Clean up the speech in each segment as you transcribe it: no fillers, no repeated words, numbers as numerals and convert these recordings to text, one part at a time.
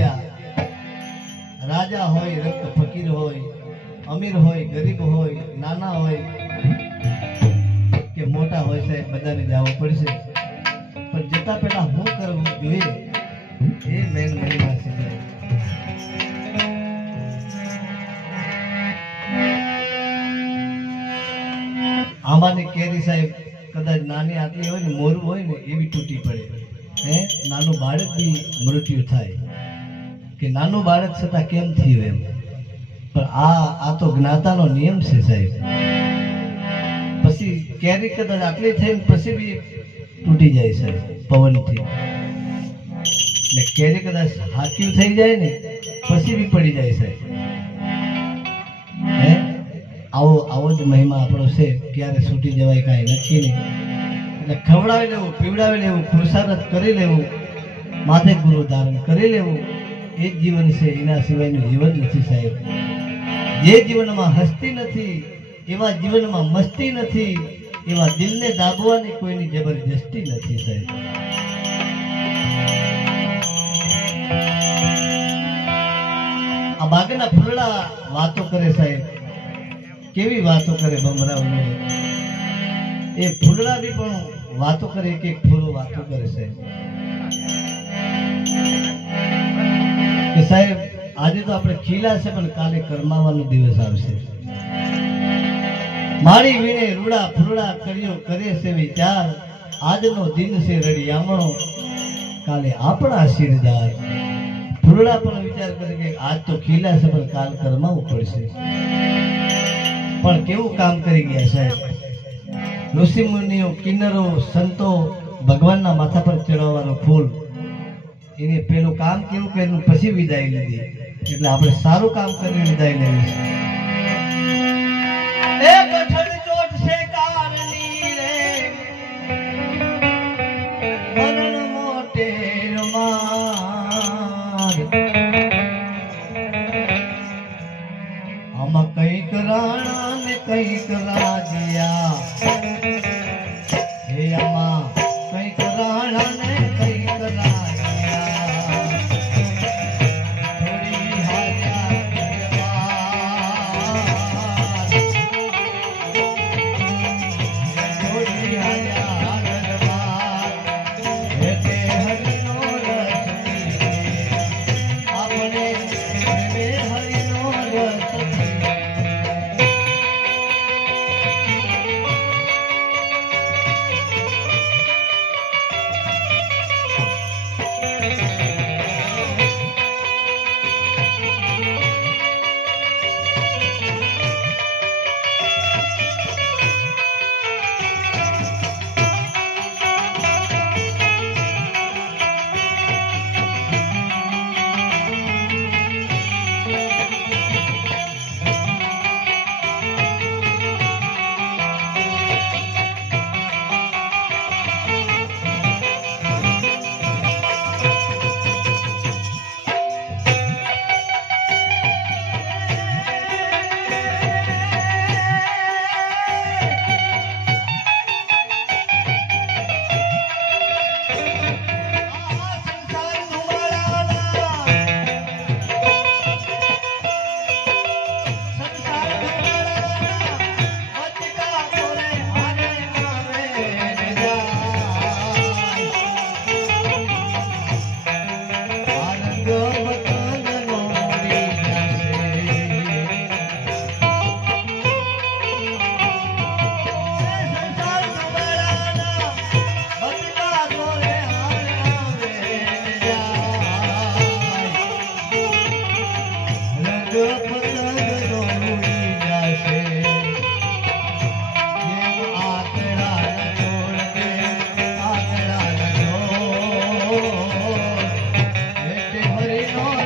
જગ્યા રાજા હોય રक्त ફકીર હોય અમીર હોય ગરીબ હોય નાના હોય કે મોટા હોય સાહેબ બધાને જવું પડશે પણ જતા પહેલા શું કરવું જોઈએ એ મેન મહિમા છે આંબાની કેરી સાહેબ કદાચ નાની આટલી હોય ને મોરું હોય ને એવી તૂટી પડે હે નાનું બાળક બી મૃત્યુ થાય કે નાનું બાળક છતાં કેમ થયું એમ પણ આ તો જ્ઞાતાનો નિયમ છે સાહેબ પછી કેરી કદાચ આટલી થઈને પછી બી તૂટી જાય સાહેબ પવનથી ને કેરી કદાચ હાથ્યું થઈ જાય ને પછી બી પડી જાય સાહેબ હે આવો જ મહિમા આપણો છે ક્યારે છૂટી જવાય કાંઈ નક્કી નહીં એટલે ખવડાવી લેવું પીવડાવી લેવું પુરુષાર્થ કરી લેવું માથે ગુરુ ધારણ કરી લેવું એ જ જીવન છે એના સિવાયનું જીવન નથી સાહેબ જે જીવનમાં હસ્તી નથી એવા જીવનમાં મસ્તી નથી એવા દિલને દાબવાની કોઈની જબરજસ્તી નથી સાહેબ આ બાગના ફૂલડા વાતો કરે સાહેબ કેવી વાતો કરે ભમરાઓ એ ફૂલડા બી પણ વાતો કરે કે ફૂલો વાતો કરે સાહેબ કે સાહેબ આજે તો આપણે ખીલા છે પણ કાલે કરમાવાનો દિવસ આવશે મારી વીણે રૂડા ફૂલડા કર્યો કરે છે વિચાર આજનો દિન છે રડિયામણો કાલે આપણા શિરદાર ફૂલડા પણ વિચાર કરે કે આજ તો ખીલા છે પણ કાલ કરમાવું પડશે પણ કેવું કામ કરી ગયા સાહેબ ઋષિ મુનિઓ કિન્નરો સંતો ભગવાનના માથા પર ચડાવવાનું ફૂલ એને પેલું કામ કેવું કર્યું પછી વિદાય લીધી એટલે આપણે સારું કામ કરીને વિદાય લેવી છે એ કઠણ ચોટ છે કારની રે મરણ મોટેર માર આમાં કઈક રાણા ને કઈક રાજ્યા હે આમાં કઈક રાણા ને કઈક રાજ્યા થોડી હાર્યા થોડી હાર્યા ગરબા હે તે હરિનો રસ આપણે હરિનો રસ હરિનો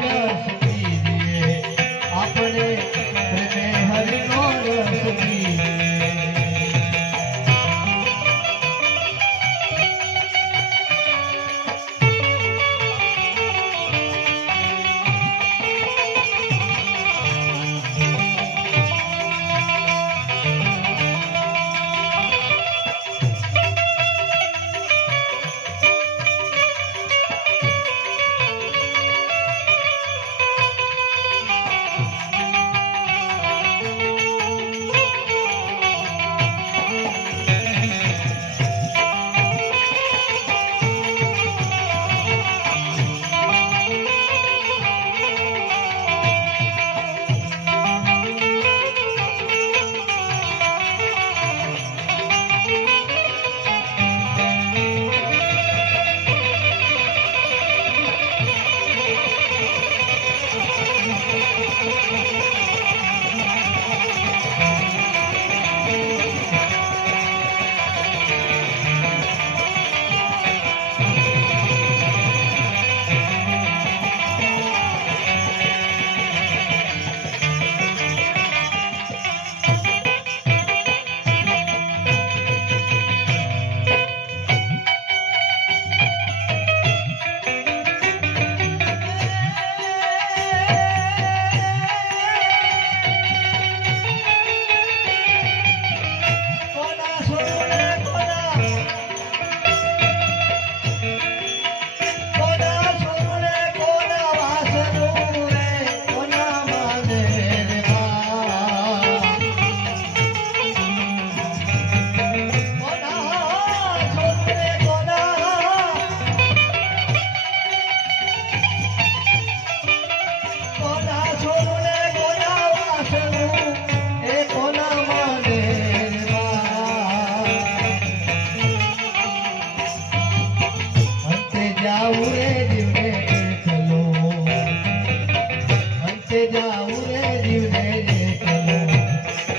જાવું રે જીવને જે ચલો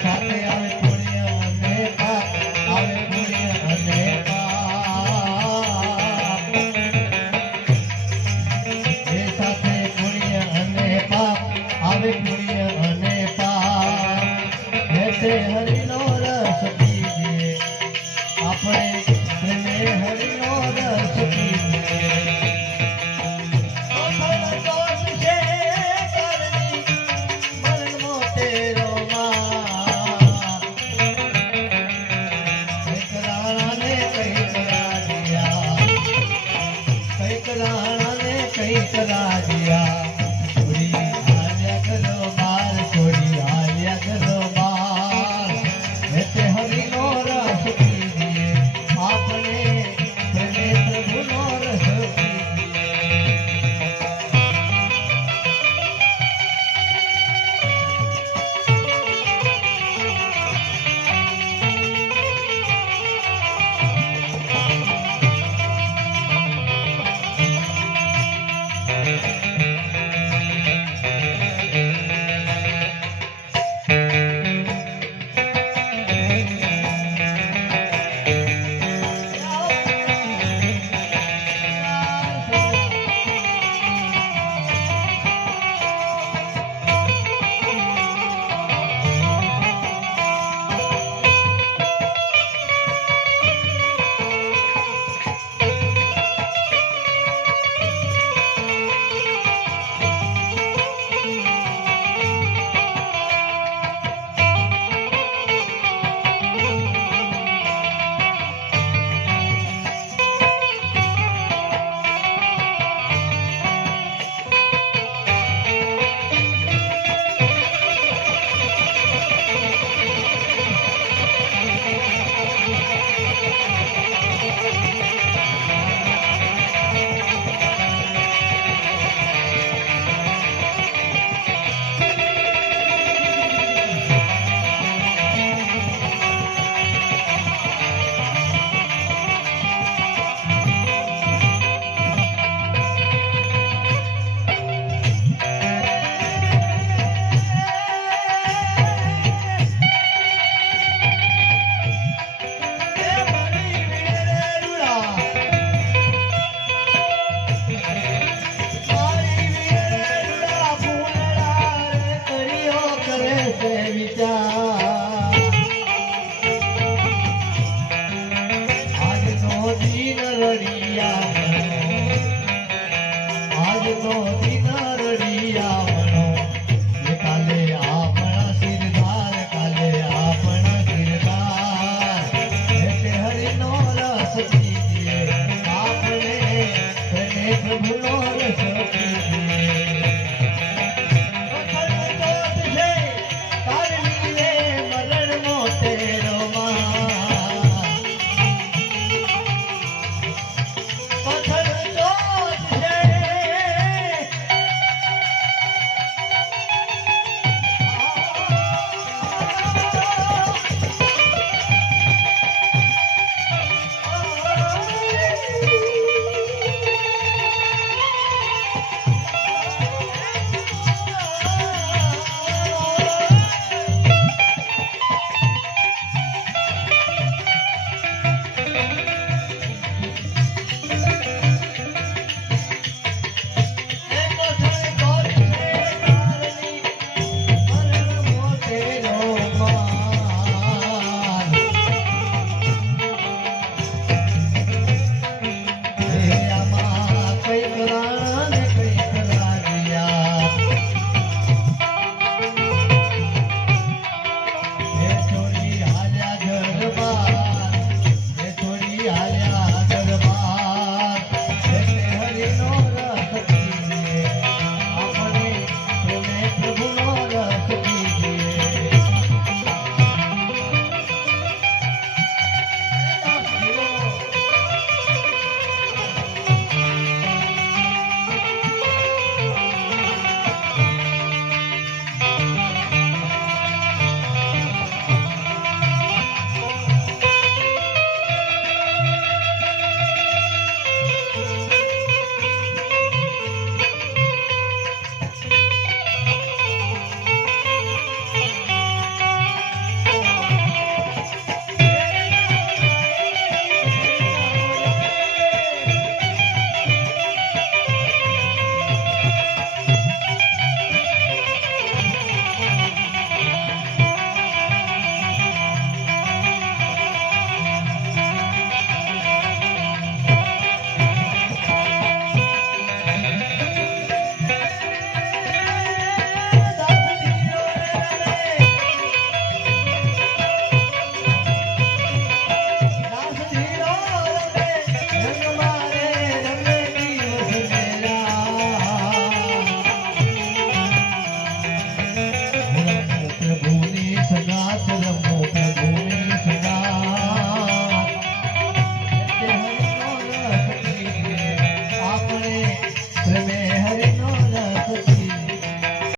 સાથે આવે પુણ્ય અને પાપ આવે પુણ્ય અને પાપ એ સાથે પુણ્ય અને પાપ આવે પુણ્ય અને પાપ હે હરિનો રસ પીજે આપણે પ્રેમે હરિનો રસ પીજે દોષ છે કરવી મરણ મોટેરો માં કઈક રાણાને કઈક રાજ્યા કઈક રાણાને કઈક રાજ્યા